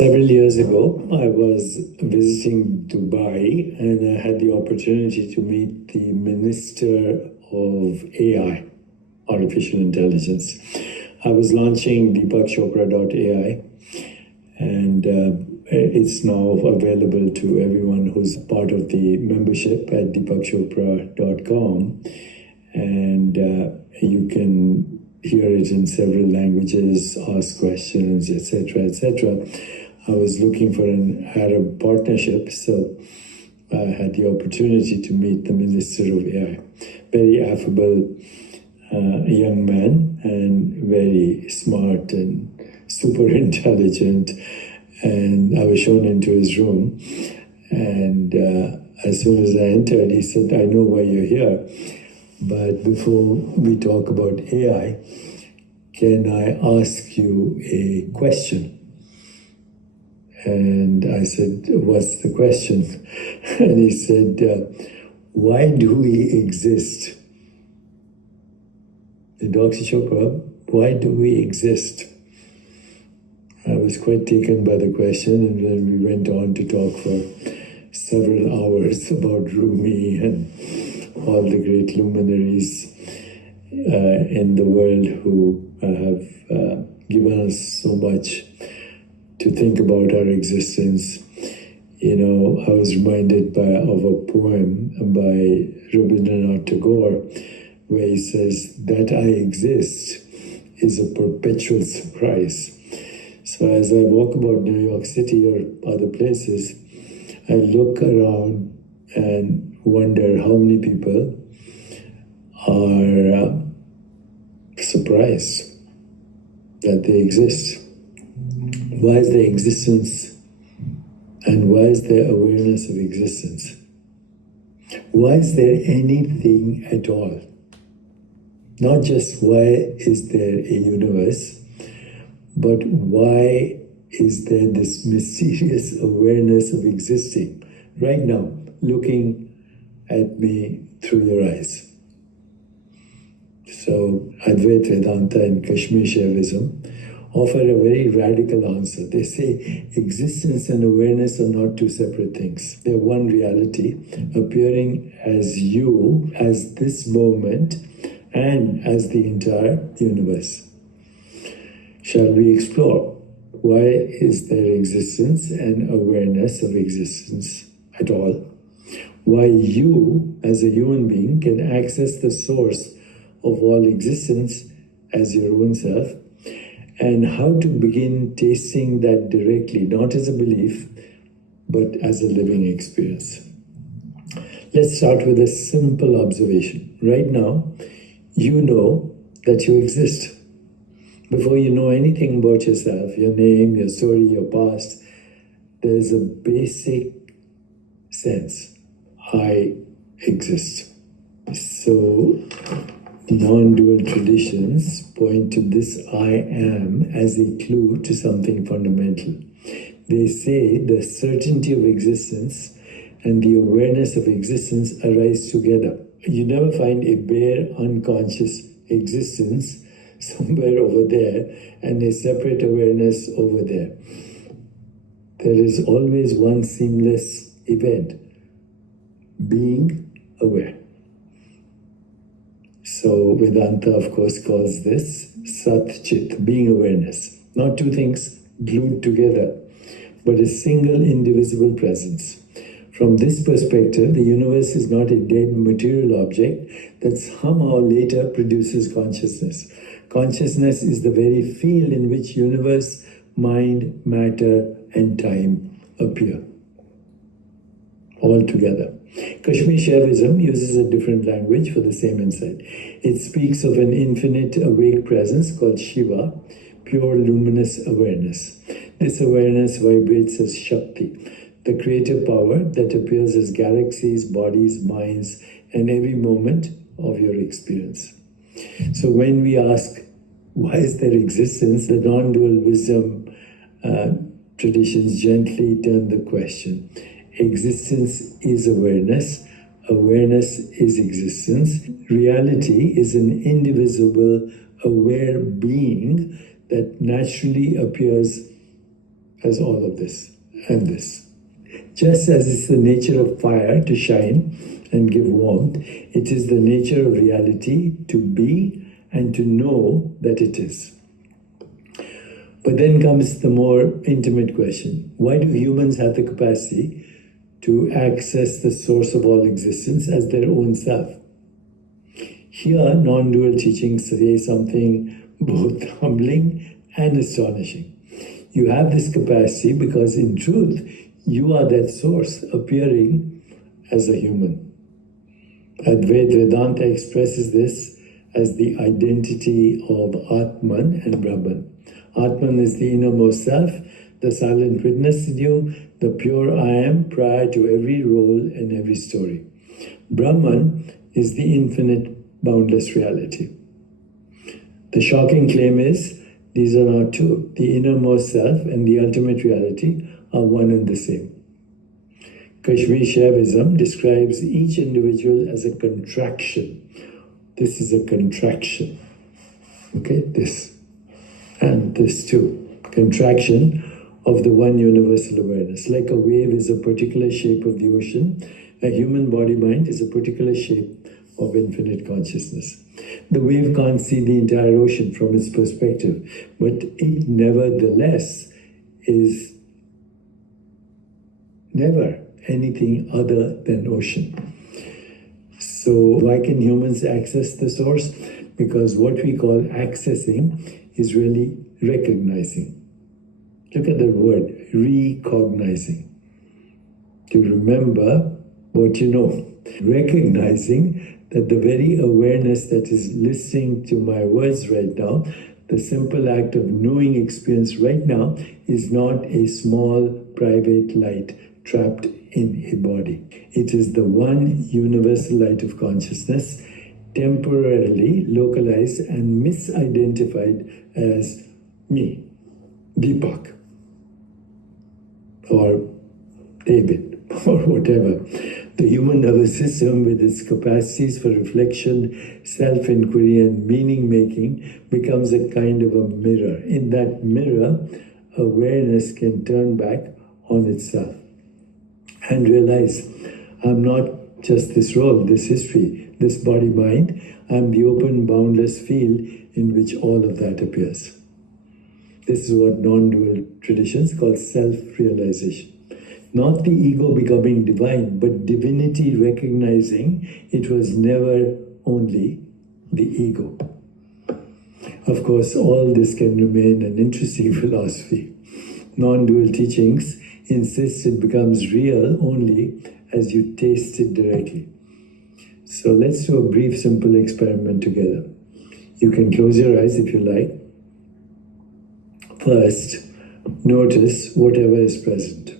Several years ago, I was visiting Dubai and I had the opportunity to meet the Minister of AI, Artificial Intelligence. I was launching deepakchopra.ai, and it's now available to everyone who's part of the membership at deepakchopra.com. And you can hear it in several languages, ask questions, etc., etc. I was looking for an Arab partnership, so I had the opportunity to meet the Minister of AI. Very affable young man and very smart and super intelligent. And I was shown into his room, and as soon as I entered, he said, "I know why you're here. But before we talk about AI, can I ask you a question?" And I said, "What's the question?" And he said, "Why do we exist?" Dr. Chopra, why do we exist? I was quite taken by the question, and then we went on to talk for several hours about Rumi and all the great luminaries in the world who have given us so much to think about our existence. You know, I was reminded of a poem by Rabindranath Tagore, where he says, "That I exist is a perpetual surprise." So as I walk about New York City or other places, I look around and wonder how many people are surprised that they exist. Why is their existence, and why is there awareness of existence? Why is there anything at all? Not just why is there a universe, but why is there this mysterious awareness of existing right now, looking at me through your eyes? So Advaita Vedanta and Kashmir Shaivism offer a very radical answer. They say existence and awareness are not two separate things. They're one reality, appearing as you, as this moment, and as the entire universe. Shall we explore why is there existence and awareness of existence at all? Why you, as a human being, can access the source of all existence as your own self, and how to begin tasting that directly, not as a belief, but as a living experience. Let's start with a simple observation. Right now, you know that you exist. Before you know anything about yourself, your name, your story, your past, there's a basic sense, I exist. So non-dual traditions point to this I am as a clue to something fundamental. They say the certainty of existence and the awareness of existence arise together. You never find a bare unconscious existence somewhere over there and a separate awareness over there. There is always one seamless event, being aware. So Vedanta, of course, calls this Sat Chit, being awareness. Not two things glued together, but a single indivisible presence. From this perspective, the universe is not a dead material object that somehow later produces consciousness. Consciousness is the very field in which universe, mind, matter, and time appear, all together. Kashmir Shaivism uses a different language for the same insight. It speaks of an infinite awake presence called Shiva, pure luminous awareness. This awareness vibrates as Shakti, the creative power that appears as galaxies, bodies, minds, and every moment of your experience. So when we ask, why is there existence, the non-dual wisdom traditions gently turn the question. Existence is awareness. Awareness is existence. Reality is an indivisible, aware being that naturally appears as all of this and this. Just as it's the nature of fire to shine and give warmth, it is the nature of reality to be and to know that it is. But then comes the more intimate question. Why do humans have the capacity to access the source of all existence as their own self? Here, non-dual teachings say something both humbling and astonishing. You have this capacity because in truth, you are that source appearing as a human. Advaita Vedanta expresses this as the identity of Atman and Brahman. Atman is the innermost self, the silent witness in you, the pure I am prior to every role and every story. Brahman is the infinite, boundless reality. The shocking claim is these are not two. The innermost self and the ultimate reality are one and the same. Kashmir Shaivism describes each individual as a contraction. This is a contraction. Okay, this. And this too. Contraction of the one universal awareness. Like a wave is a particular shape of the ocean, a human body-mind is a particular shape of infinite consciousness. The wave can't see the entire ocean from its perspective, but it nevertheless is never anything other than ocean. So why can humans access the source? Because what we call accessing is really recognizing. Look at the word, recognizing. To remember what you know. Recognizing that the very awareness that is listening to my words right now, the simple act of knowing experience right now is not a small private light trapped in a body. It is the one universal light of consciousness, temporarily localized and misidentified as me, Deepak, or David, or whatever. The human nervous system, with its capacities for reflection, self-inquiry, and meaning-making, becomes a kind of a mirror. In that mirror, awareness can turn back on itself and realize, I'm not just this role, this history, this body-mind. I'm the open, boundless field in which all of that appears. This is what non-dual traditions call self-realization. Not the ego becoming divine, but divinity recognizing it was never only the ego. Of course, all this can remain an interesting philosophy. Non-dual teachings insist it becomes real only as you taste it directly. So let's do a brief, simple experiment together. You can close your eyes if you like. First, notice whatever is present.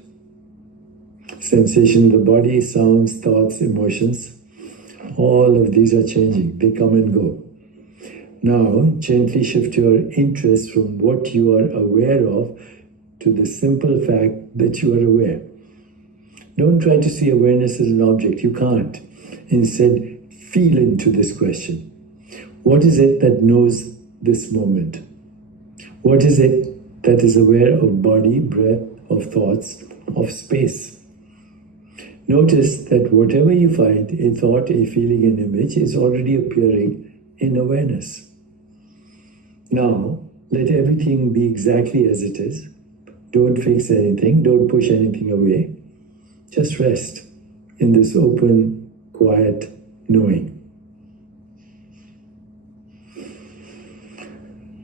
Sensation in the body, sounds, thoughts, emotions, all of these are changing. They come and go. Now, gently shift your interest from what you are aware of to the simple fact that you are aware. Don't try to see awareness as an object. You can't. Instead, feel into this question. What is it that knows this moment? What is it that is aware of body, breath, of thoughts, of space? Notice that whatever you find, a thought, a feeling, an image, is already appearing in awareness. Now, let everything be exactly as it is. Don't fix anything, don't push anything away. Just rest in this open, quiet knowing.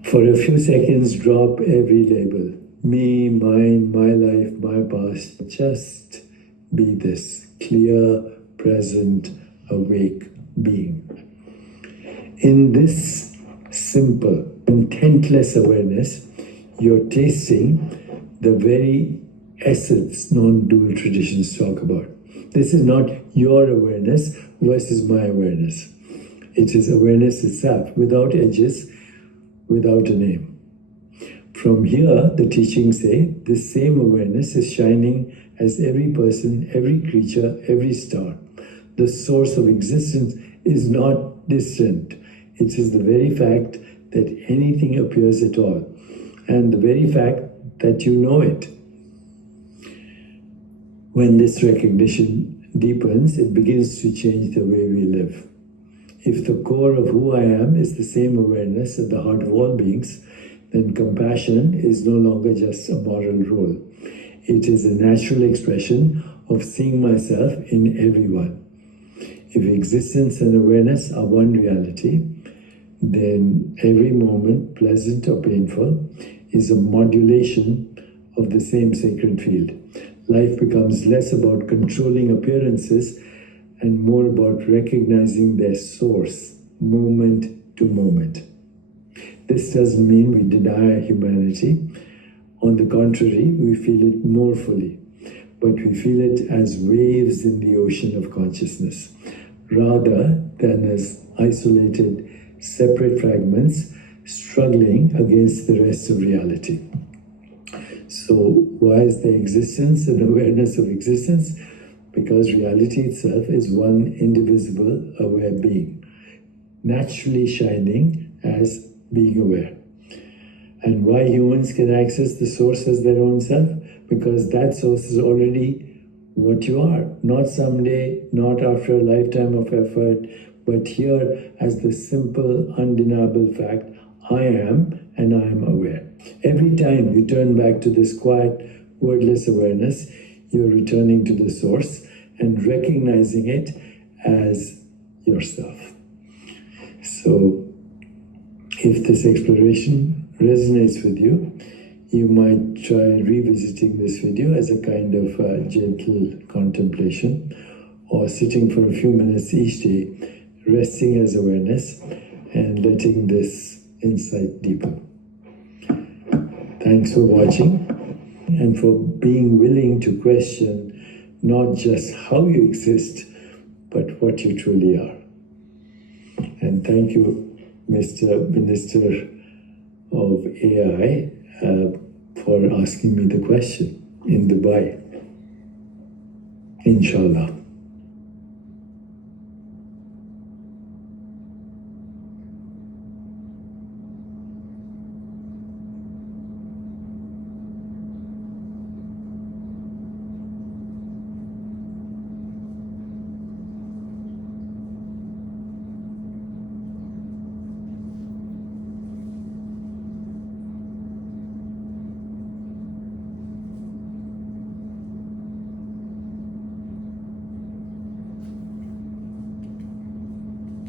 For a few seconds, drop every label. Me, mine, my life, my past. Just be this clear, present, awake being. In this simple, intentless awareness, you're tasting the very essence non-dual traditions talk about. This is not your awareness versus my awareness. It is awareness itself, without edges, without a name. From here, the teachings say this same awareness is shining as every person, every creature, every star. The source of existence is not distant. It is the very fact that anything appears at all, and the very fact that you know it. When this recognition deepens, it begins to change the way we live. If the core of who I am is the same awareness at the heart of all beings, then compassion is no longer just a moral rule. It is a natural expression of seeing myself in everyone. If existence and awareness are one reality, then every moment, pleasant or painful, is a modulation of the same sacred field. Life becomes less about controlling appearances and more about recognizing their source, moment to moment. This doesn't mean we deny humanity. On the contrary, we feel it more fully, but we feel it as waves in the ocean of consciousness, rather than as isolated, separate fragments struggling against the rest of reality. So, why is there existence and awareness of existence? Because reality itself is one indivisible, aware being, naturally shining as being aware. And why humans can access the source as their own self? Because that source is already what you are. Not someday, not after a lifetime of effort, but here as the simple, undeniable fact, I am and I am aware. Every time you turn back to this quiet, wordless awareness, you're returning to the source and recognizing it as yourself. So, if this exploration resonates with you, you might try revisiting this video as a kind of gentle contemplation, or sitting for a few minutes each day, resting as awareness and letting this insight deepen. Thanks for watching and for being willing to question not just how you exist, but what you truly are. And thank you, Mr. Minister of AI, for asking me the question in Dubai. Inshallah.